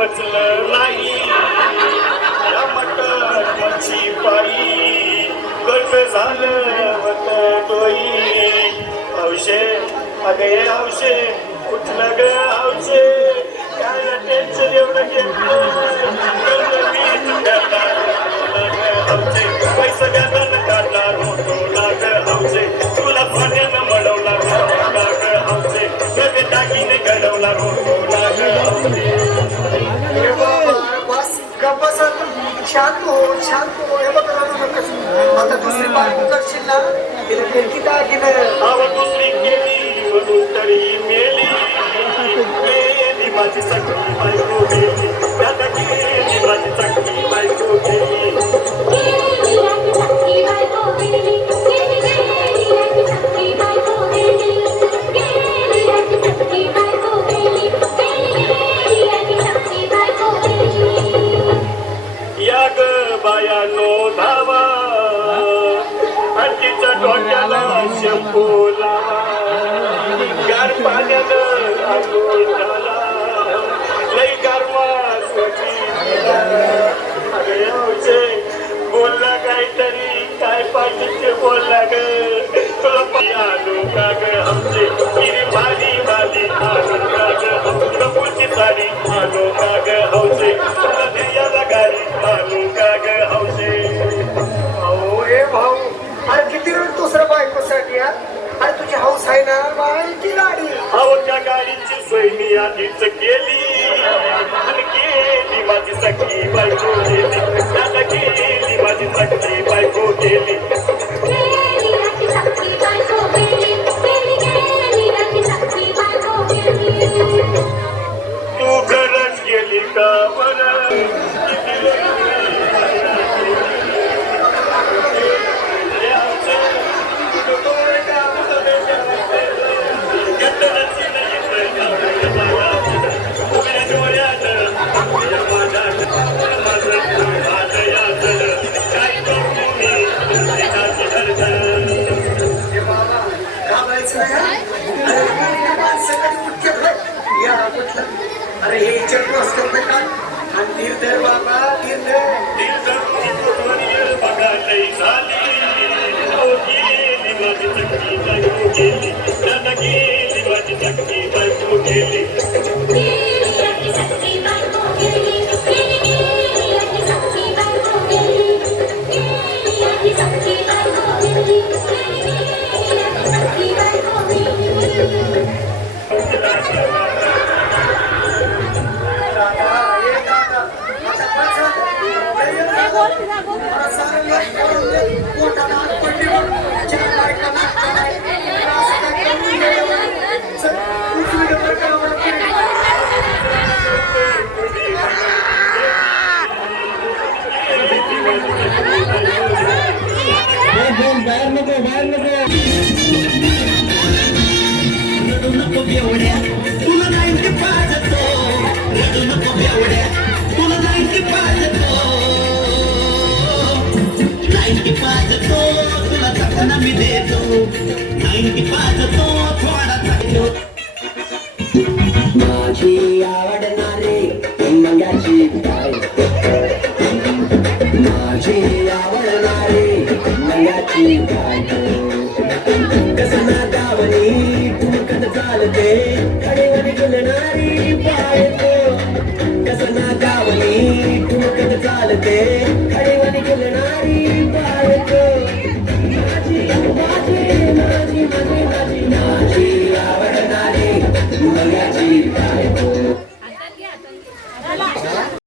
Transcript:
पचलं नाही या मटण मच्छी पायी कर्ज झालं होत डोई हौशे अगे हौशे कुठलं ग हौशे काय टेन्शन एवढं घेतलं हौशे पैसा घालून काढणार होतो लाग हौशे तुला पाण्यानं मळवणार होतो लाग हौशे कधी टाकीने घडवणार होतो लाग हौशे शांत हो हे बघ आता दुसरी बायको करशील ना तिला फेरकी टाकीनं आव दुसरी केली म्हणून तरी मेली गेली माझी सगळी बायको गेली आता गेली माझी सगळी बायको गेली या ग बायानो धावा तिच्या डोक्याला शंभू लावा गार पाण्यानं आंघोळ झाला लई गारवा अरे हौशे बोलला काहीतरी काय पाहिजे बोलला ग तुला आलो का ग हौशे किरी भाली भाली आलो का ग हौशे कपूरची साडी आलो का ग हौशे तुला धियाला गाडी आलो का ग हौशे अहो हे भाऊ अरे किती वेळ दुसऱ्या बायकोसाठी अरे तुझी हौस आहे ना बाईची गाडी अहो त्या गाडीची सोय मी आधीच केली आणि गेली माझी सखी बायको गेली त्याला गेली माझी सखी बायको गेली तू खरंच गेली का बरं अरे हे चटणी असतात ना का आणि तीर्थ बाबा तीर्थ बघा नाही झाली गेली माझी सखी बायको गेली त्याला गेली माझी सखी बायको गेली तुला नाही पाहतो रडू नको बेवड्या तुला नाही पाहतो नाही पाहतो तुला चकना मी देतो नाही पाहतो थोडा थांबतो माझी आवडणारे मंग्याची बायको माझी आवडणारे मंग्याची बायको कसं ना गावणी ठुमकत चालते कडेवर गुलणारी बायको कसं ना गावणी ठुमकत चालते कडेवर गुलणारी बायको